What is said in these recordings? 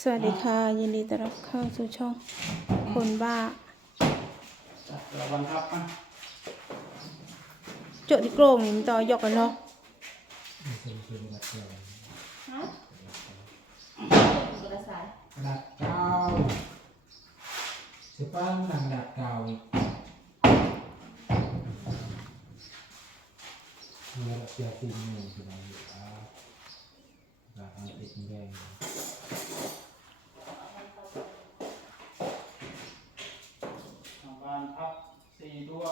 สวัสดีค่ะ ยินดีต้อนรับเข้าสู่ช่องคนบ้าจับระวังครับอะโจทย์ที่โกรงนี่มันต่อยกกันเนาะฮะกระสายกระดาษกาวสิป้านหนังกระดาษกาวอีกเนื้อเสียสิ่งหนึ่งคืออะไรอยู่อะกระดาษอันติดแดงทำการพับ สี่ตัว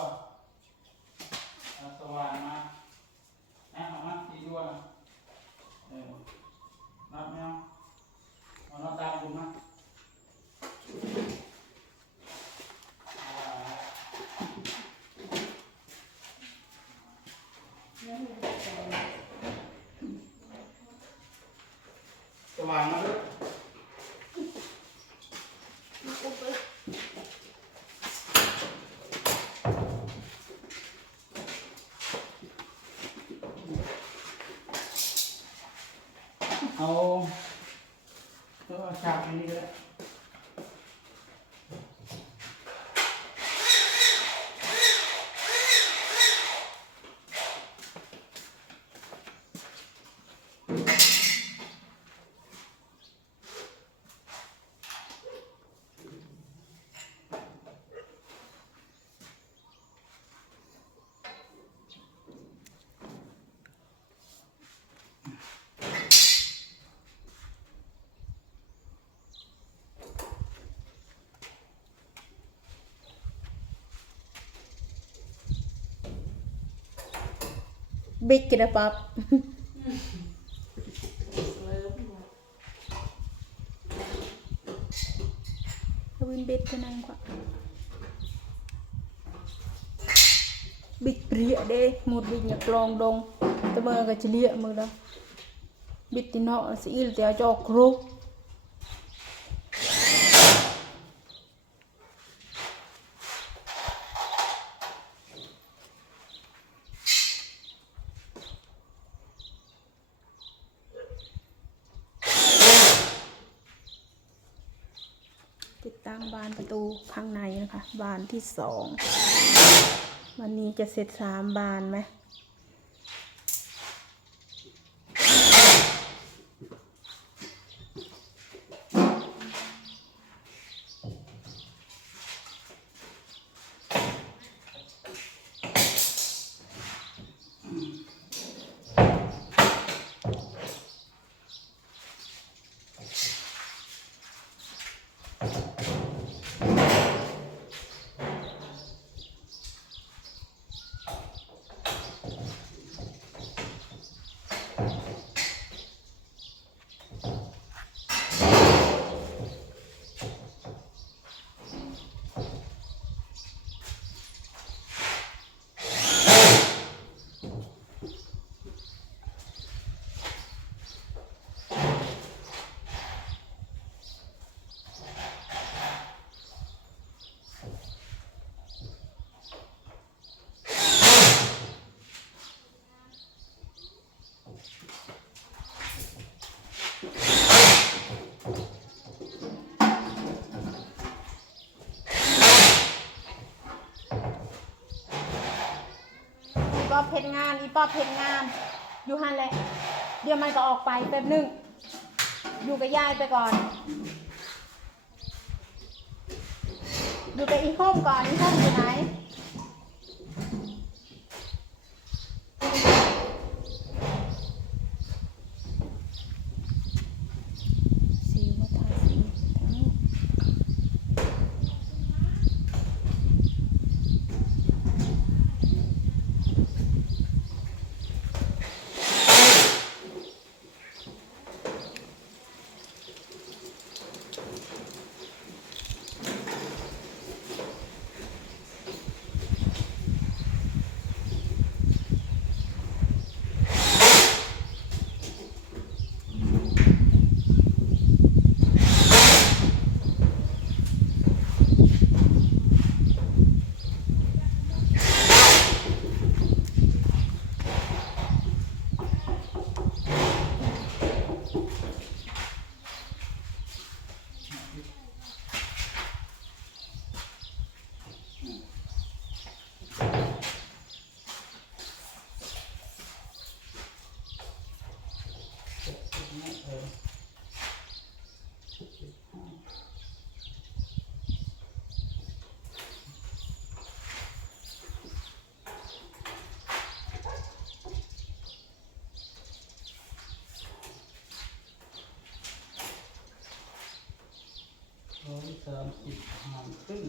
பண்ணிக்கிறேன் Big it up up. Gawin bait ka ng kwa. Big priya de, murbi niya klong dong. Ito mga kachiliya mo daw. Bit tinaw, si il tiya cho kro. ติดตั้งบานประตูข้างในนะคะ บานที่สองวันนี้จะเสร็จสามบานไหม อีป๊อปเพชรงาน อีป๊อปเพชรงาน อยู่หันแหละ เดี๋ยวมันก็ออกไปแป๊บนึง อยู่กับยายไปก่อน อยู่กับอีโฮมก่อนอีโฮมอยู่ไหน สีว่าทาสีทั้งนี้ เเออร้ อยสามสิบห้าครึ่ง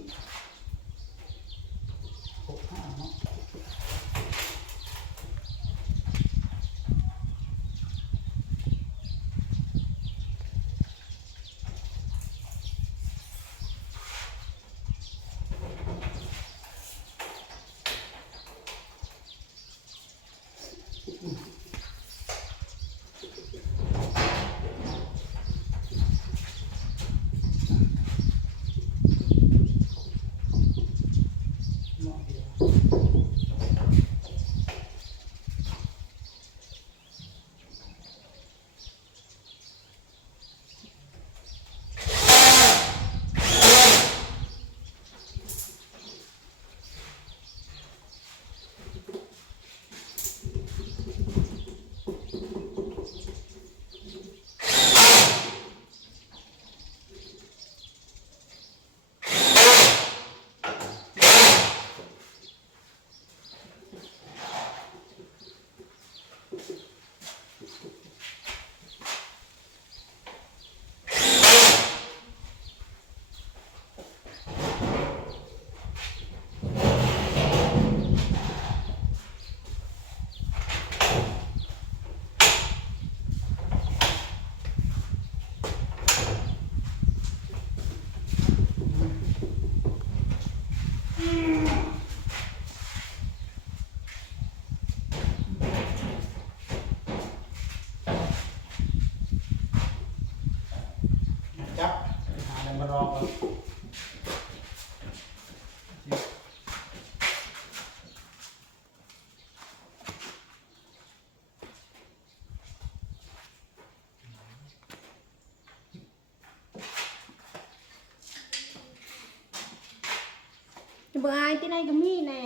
บอกอายที่ไหนก็มีแน่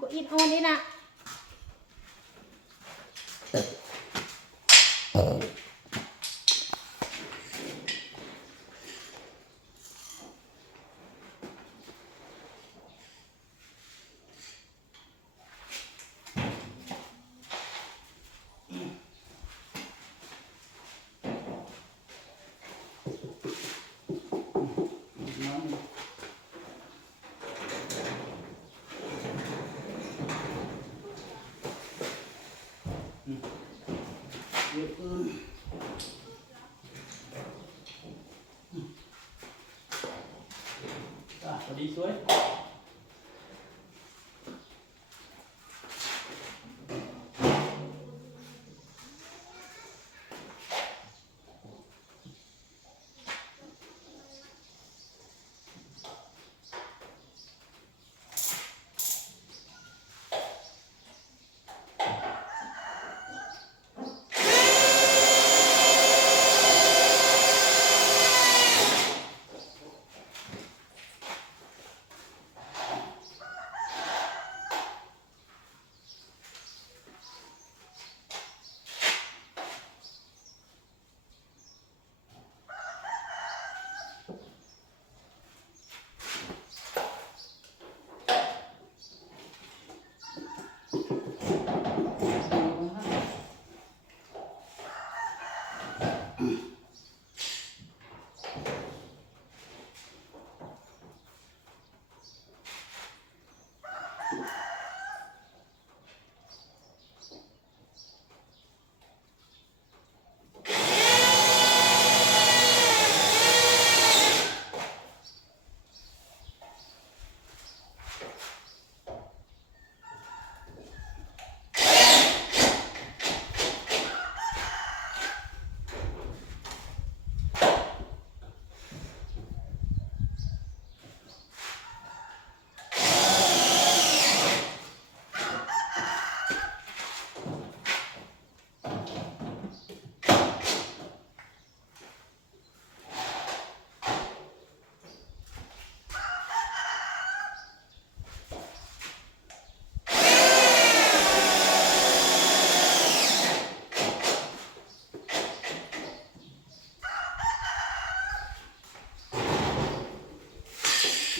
ก็อิดออนนี่นะ嗯 อะ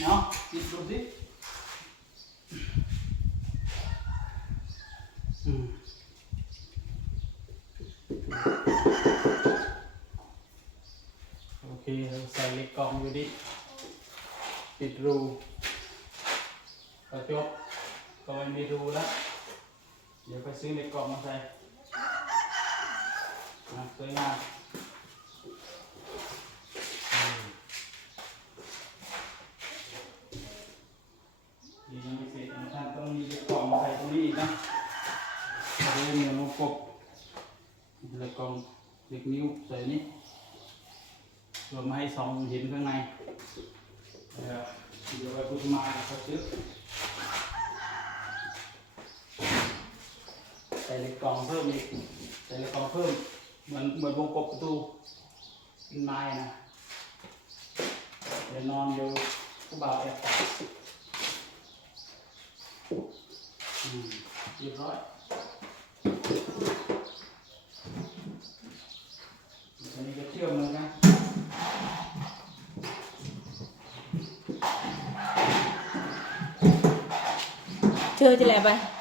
เนาะปิดดูสิอืมโอเคเราใส่เหล็กกองอยู่ดิ ปิดรูกระจกก็ไม่มีรูแล้ว เดี๋ยวไปซื้อเหล็กกองมาใส่นะสวยงามอืมดียังไม่เสร็จนะท่านต้องมีเหล็กกล่องมาใส่ตรงนี้อีกนะจะได้เหมือนวงกบเหล็ กล่องเหล็กนิ้วใส่นี่รวมมาให้สองเห็นข้างในเดี๋ยวไปพุทธมาเขาซื้อใส่เหล็กกล่องเพิ่มอีกใส่เหล็กกล่องเพิ่ม เหมือนเหมือนวงกบประตูเป็นไม้นะเดี๋ยวนอนอยู่ผู้บ่าวแอบตายอืมเรียบร้อยอันนี้ก็เชื่อมเหมือนกัน เชื่อจ